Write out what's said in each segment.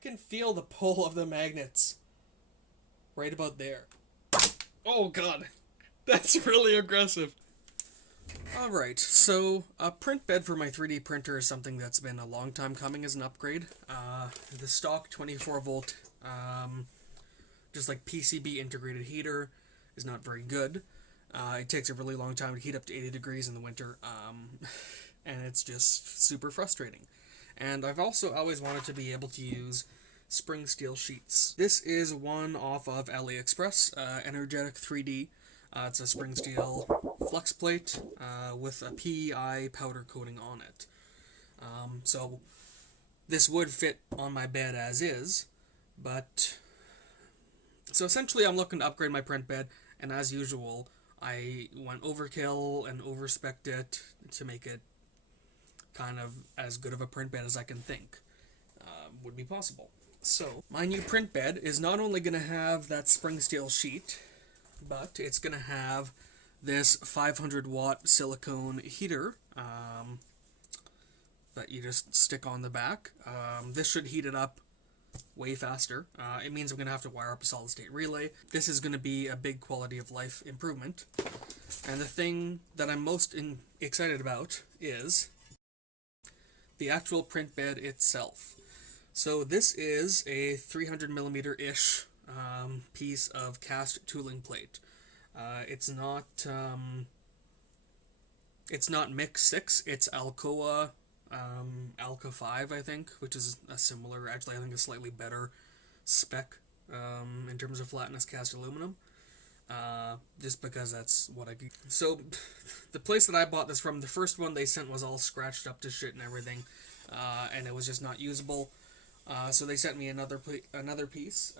can feel the pull of the magnets right about there. Oh god, that's really aggressive. Alright, so a print bed for my 3D printer is something that's been a long time coming as an upgrade. The stock 24 volt, just like PCB integrated heater is not very good. It takes a really long time to heat up to 80 degrees in the winter, and it's just super frustrating. And I've also always wanted to be able to use spring steel sheets. This is one off of AliExpress, Energetic 3D. It's a spring steel flex plate with a PEI powder coating on it. So this would fit on my bed as is, but so essentially I'm looking to upgrade my print bed, and as usual, I went overkill and overspec'd it to make it kind of as good of a print bed as I can think would be possible. So my new print bed is not only going to have that spring steel sheet, but it's going to have this 500 watt silicone heater that you just stick on the back. This should heat it up way faster. It means I'm going to have to wire up a solid state relay. This is going to be a big quality of life improvement. And the thing that I'm most excited about is the actual print bed itself. So this is a 300 millimeter ish piece of cast tooling plate. It's not Mix 6, it's Alcoa Alka 5, I think, which is a similar, actually I think a slightly better spec in terms of flatness cast aluminum. Just because that's what I could. So the place that I bought this from, the first one they sent was all scratched up to shit and everything, and it was just not usable. So they sent me another piece,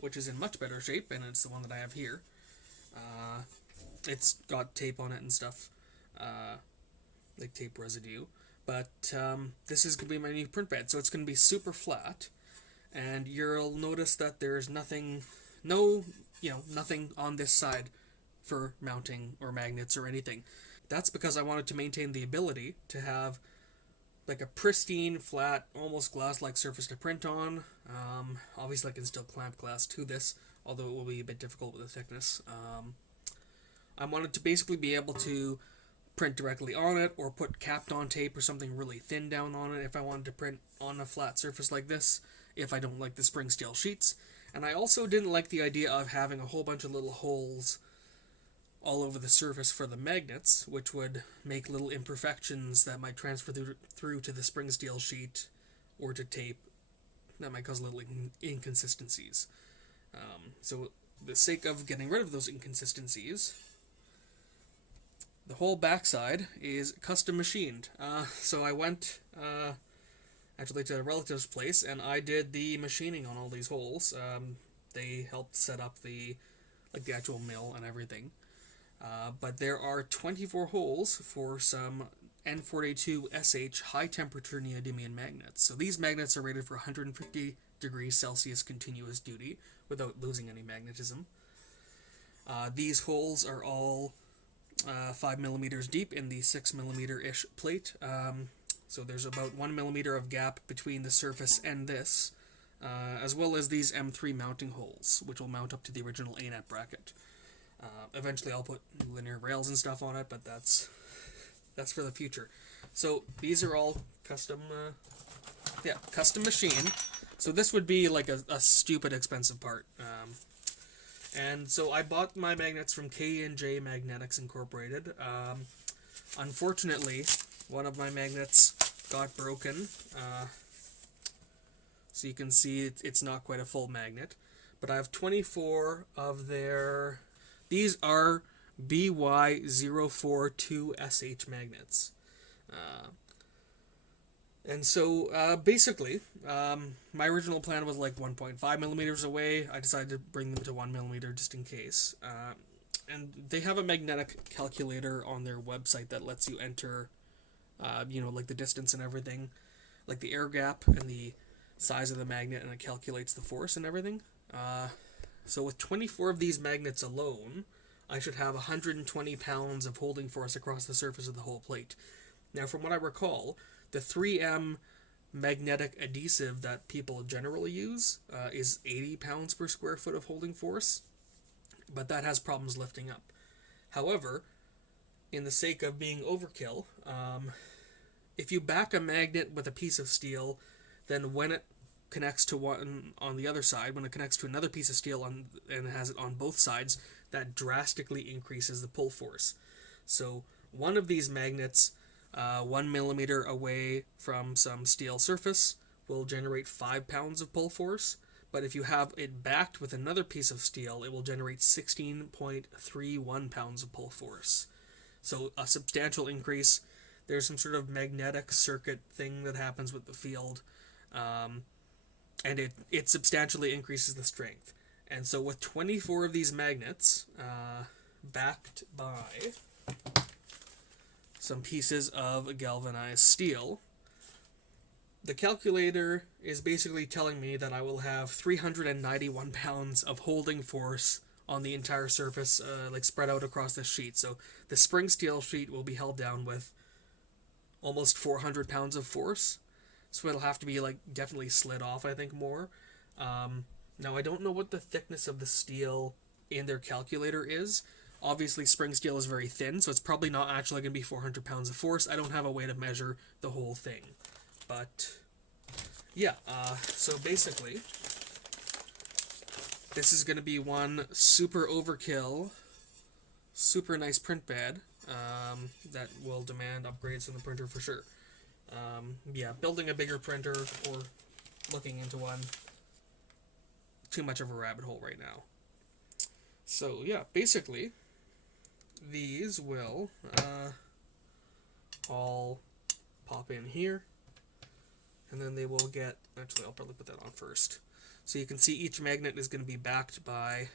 which is in much better shape, and it's the one that I have here. It's got tape on it and stuff, like tape residue. But this is going to be my new print bed, so it's going to be super flat, and you'll notice that there's nothing on this side for mounting or magnets or anything. That's because I wanted to maintain the ability to have like a pristine, flat, almost glass-like surface to print on. Obviously I can still clamp glass to this, although it will be a bit difficult with the thickness. I wanted to basically be able to print directly on it, or put capped on tape or something really thin down on it if I wanted to print on a flat surface like this, if I don't like the spring steel sheets. And I also didn't like the idea of having a whole bunch of little holes all over the surface for the magnets, which would make little imperfections that might transfer through to the spring steel sheet or to tape that might cause little inconsistencies. So the sake of getting rid of those inconsistencies, the whole backside is custom machined. So I went actually to a relative's place, and I did the machining on all these holes. They helped set up the actual mill and everything. But there are 24 holes for some N42SH high temperature neodymium magnets. So these magnets are rated for 150 degrees Celsius continuous duty without losing any magnetism. These holes are all 5 millimeters deep in the 6 millimeter-ish plate. So there's about 1 millimeter of gap between the surface and this, as well as these M3 mounting holes, which will mount up to the original ANET bracket. Eventually I'll put linear rails and stuff on it, but that's for the future. So these are all custom machined. So this would be like a stupid expensive part. And so I bought my magnets from K&J Magnetics Incorporated. Unfortunately, one of my magnets got broken. So you can see it's not quite a full magnet. But I have 24 of their... These are BY042SH magnets. And so, basically, my original plan was like 1.5 millimeters away. I decided to bring them to 1 millimeter just in case. And they have a magnetic calculator on their website that lets you enter, like the distance and everything, like the air gap and the size of the magnet, and it calculates the force and everything. So with 24 of these magnets alone, I should have 120 pounds of holding force across the surface of the whole plate. Now, from what I recall, the 3M magnetic adhesive that people generally use is 80 pounds per square foot of holding force, but that has problems lifting up. However, in the sake of being overkill, if you back a magnet with a piece of steel, then when it connects to one on the other side, when it connects to another piece of steel and it has it on both sides, that drastically increases the pull force. So one of these magnets, 1 millimeter away from some steel surface, will generate 5 pounds of pull force. But if you have it backed with another piece of steel, it will generate 16.31 pounds of pull force. So a substantial increase. There's some sort of magnetic circuit thing that happens with the field, and it substantially increases the strength. And so with 24 of these magnets, backed by some pieces of galvanized steel, the calculator is basically telling me that I will have 391 pounds of holding force on the entire surface, spread out across the sheet. So the spring steel sheet will be held down with almost 400 pounds of force. So it'll have to be definitely slid off, I think, more. Now I don't know what the thickness of the steel in their calculator is. Obviously spring steel is very thin, so it's probably not actually going to be 400 pounds of force. I don't have a way to measure the whole thing. But yeah, so basically this is going to be one super overkill, super nice print bed that will demand upgrades in the printer for sure. Building a bigger printer or looking into one, too much of a rabbit hole right now. So yeah, basically these will all pop in here, and then they will get, actually I'll probably put that on first. So you can see each magnet is going to be backed by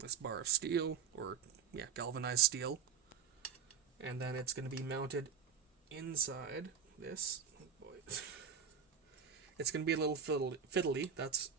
this bar of steel, or galvanized steel, and then it's going to be mounted inside this. Oh boy. It's going to be a little fiddly. That's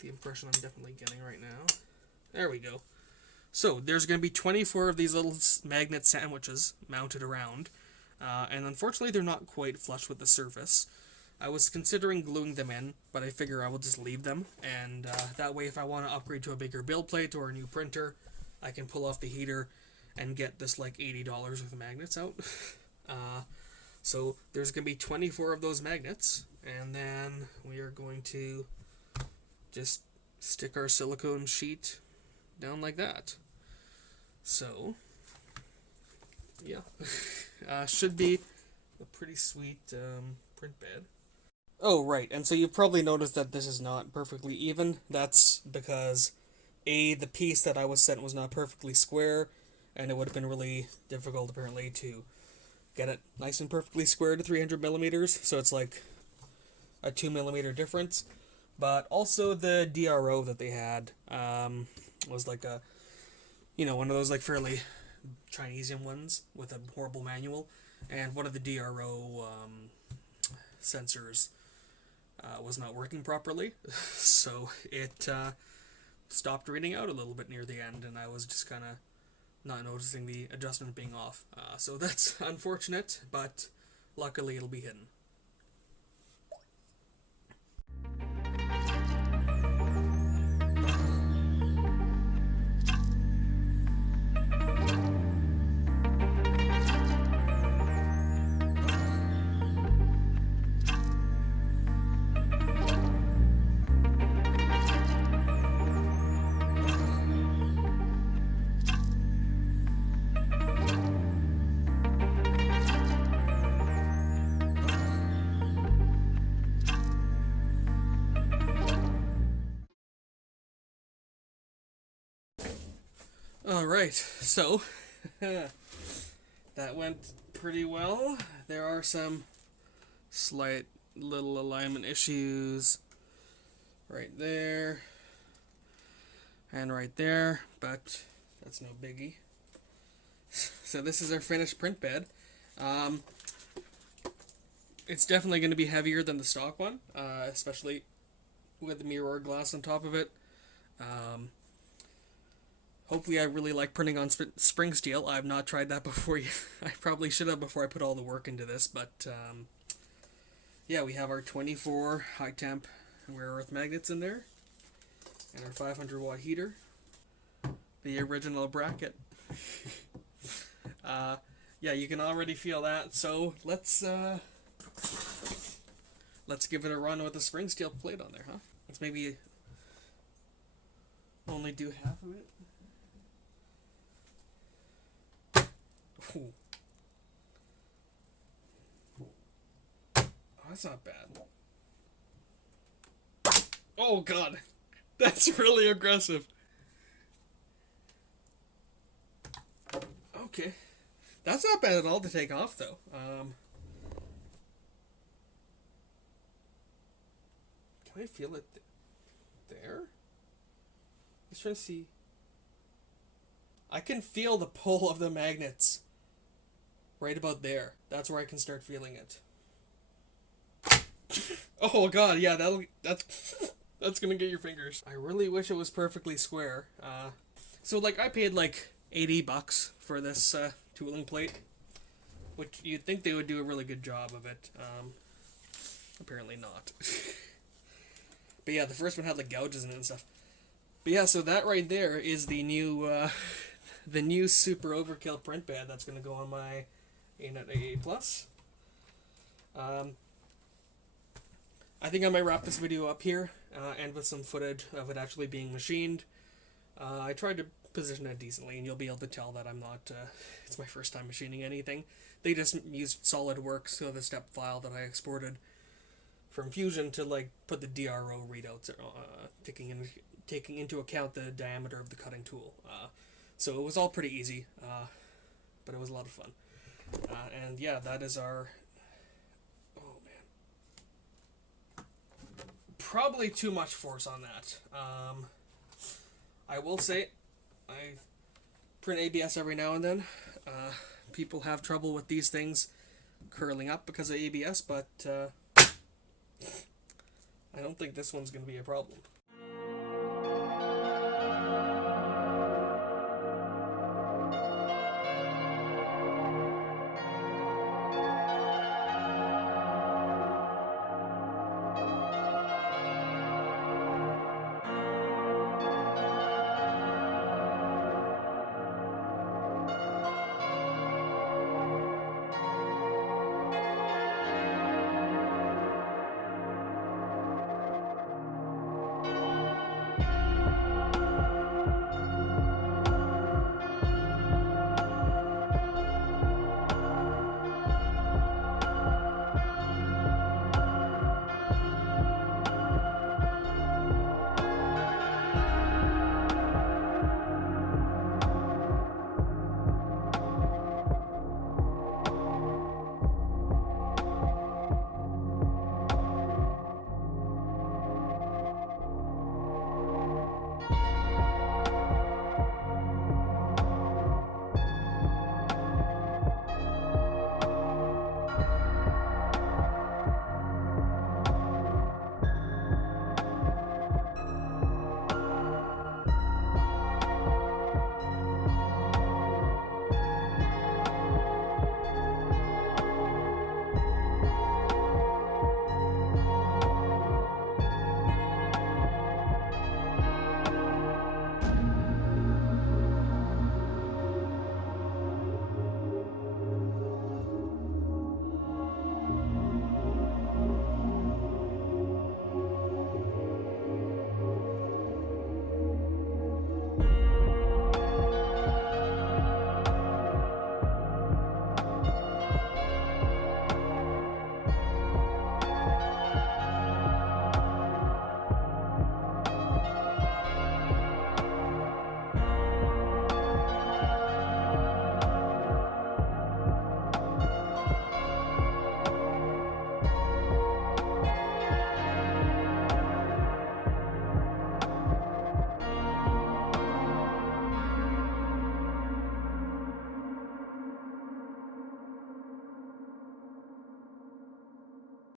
the impression I'm definitely getting right now. There we go. So there's going to be 24 of these little magnet sandwiches mounted around, and unfortunately they're not quite flush with the surface. I was considering gluing them in, but I figure I will just leave them, and that way if I want to upgrade to a bigger build plate or a new printer, I can pull off the heater and get this $80 worth of magnets out. So there's going to be 24 of those magnets, and then we are going to just stick our silicone sheet down like that. So yeah, should be a pretty sweet print bed. Oh, right, and so you've probably noticed that this is not perfectly even. That's because the piece that I was sent was not perfectly square, and it would have been really difficult apparently to get it nice and perfectly square to 300 millimeters, so it's like a 2 millimeter difference. But also the DRO that they had was like a, one of those fairly Chinesian ones with a horrible manual, and one of the DRO sensors was not working properly, so it stopped reading out a little bit near the end, and I was just kind of not noticing the adjustment being off. So that's unfortunate, but luckily it'll be hidden. Alright, so that went pretty well. There are some slight little alignment issues right there and right there, but that's no biggie. So this is our finished print bed. It's definitely going to be heavier than the stock one, especially with the mirror glass on top of it. Hopefully I really like printing on spring steel. I've not tried that before. I probably should have before I put all the work into this, but yeah, we have our 24 high temp rare earth magnets in there, and our 500 watt heater, the original bracket. Yeah, you can already feel that. So let's give it a run with the spring steel plate on there, huh? Let's maybe only do half of it. Ooh. Oh, that's not bad. Oh god, that's really aggressive. Okay, that's not bad at all to take off though. Can I feel it there? Let's try to see. I can feel the pull of the magnets right about there. That's where I can start feeling it. Oh god, yeah, that's gonna get your fingers. I really wish it was perfectly square. So like I paid like $80 for this tooling plate, which you'd think they would do a really good job of it. Apparently not. But yeah, the first one had like gouges in it and stuff. But yeah, so that right there is the new Super Overkill print bed that's gonna go on my ANET AA Plus. I think I might wrap this video up here, and with some footage of it actually being machined. I tried to position it decently, and you'll be able to tell that I'm not, it's my first time machining anything. They just used SolidWorks, so the step file that I exported from Fusion to, like, put the DRO readouts, taking into account the diameter of the cutting tool. So it was all pretty easy, but it was a lot of fun. And yeah, that is our... Oh, man. Probably too much force on that. I will say, I print ABS every now and then. People have trouble with these things curling up because of ABS, but I don't think this one's going to be a problem.